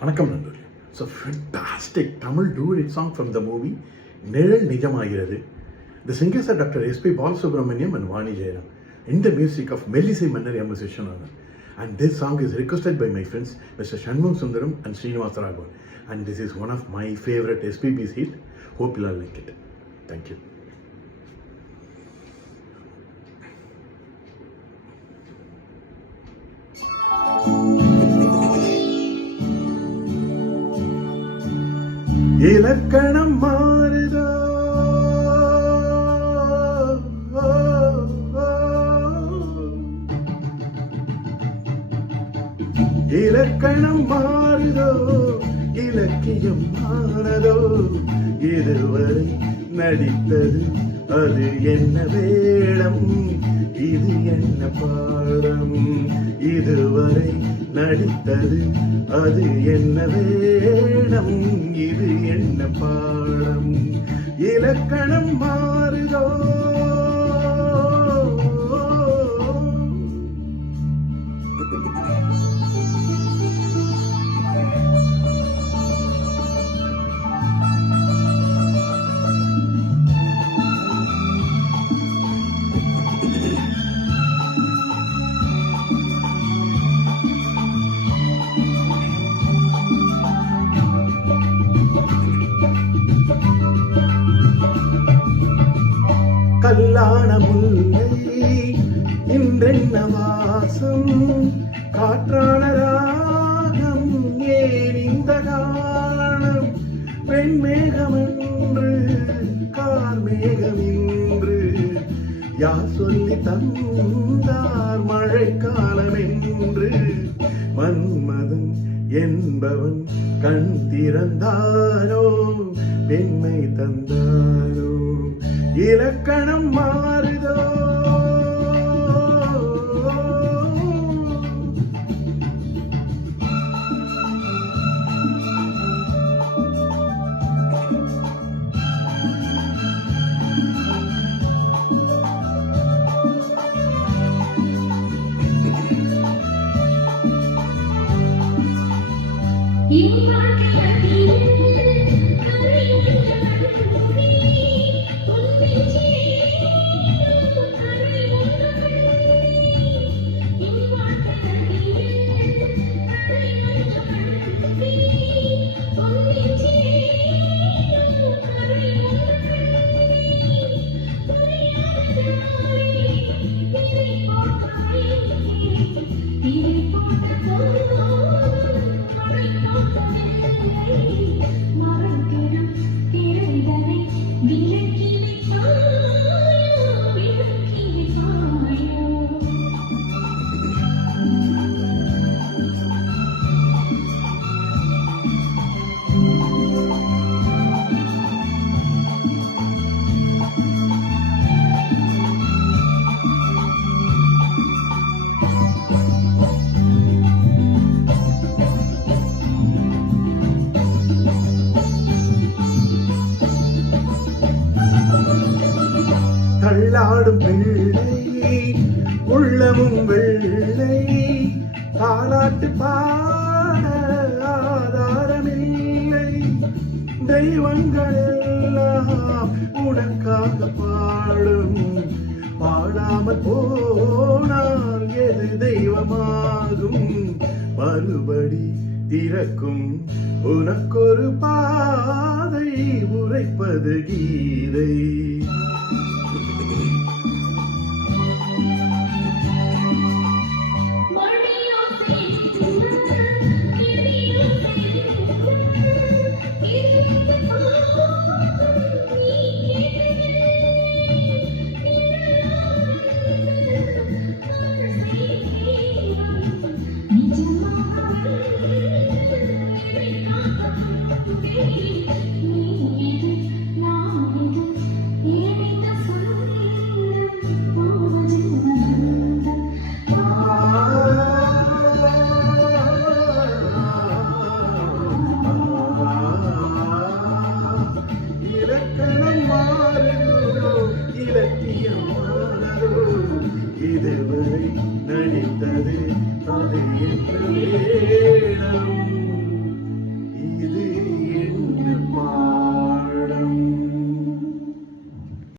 வணக்கம் நண்பர்களே. So fantastic Tamil duet song from the movie நிழல் நிஜமாகிறது. The singers are Dr. S.P. Balasubramaniam and Vani Jairam in the music of Mellisai Mannar M. Vishwanathan. And this song is requested by my friends Mr. Shanmugam Sundaram and Srinivasa Raghavan. And this is one of my favorite SPB's hit. Hope you all like it. Thank you. இலக்கணம் மாறுதோ இலக்கணம் மாறுதோ இலக்கியம் மாறதோ இதுவரை நடித்தது அது என்ன வேடம் இது என்ன பாடம் இதுவரை நடித்தது அது என்ன வேடம் இது என்ன பாடம் இலக்கணம் மாறுதோ கல்லான முல்லை இன்றென்ன வாசம் காற்றான ராகம் ஏன் இந்த காலம் பெண்மேகம் என்று கார்மேகம் இன்று யார் சொல்லி தந்தார் மழைக்காலம் என்று மன்மதன் என்பவன் கண் திறந்தானோ பெண்மை தந்தானோ இலக்கணம் மாறுதோ தள்ளாடும் பிள்ளை உள்ளமும் வெள்ளை தாலாட்டு பாட ஆதாரமில்லை தெய்வங்கள் எல்லாம் உனக்காக பாடும் பாடாமல் போனால் எது தெய்வமாகும் மறுபடி திறக்கும் உனக்கொரு பாதை உரைப்பது கீதை.